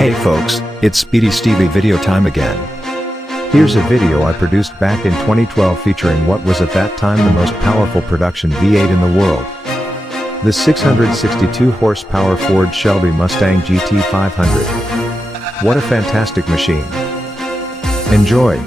Hey folks, it's Speedy Stevie video time again. Here's a video I produced back in 2012 featuring what was at that time the most powerful production V8 in the world. The 662 horsepower Ford Shelby Mustang GT500. What a fantastic machine. Enjoy!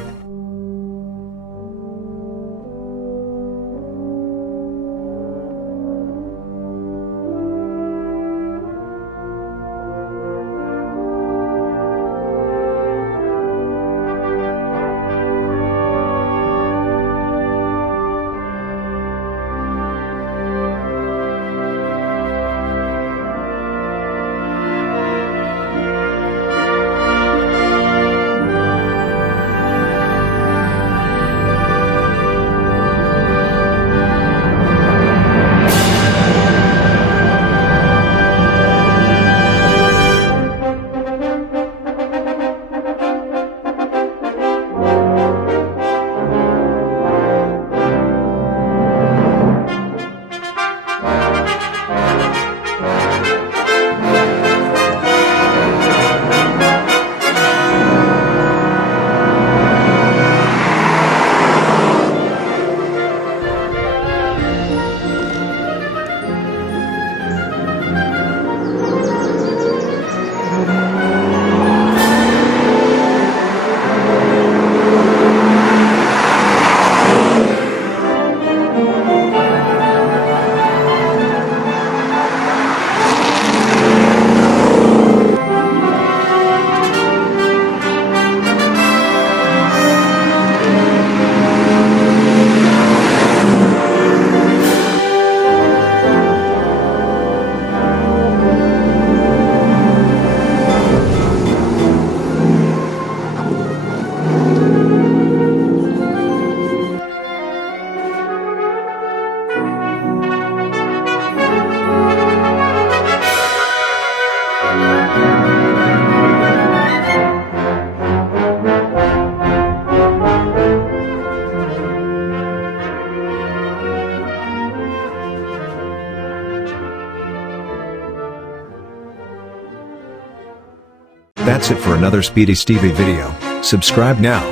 That's it for another Speedy Stevie video. Subscribe now.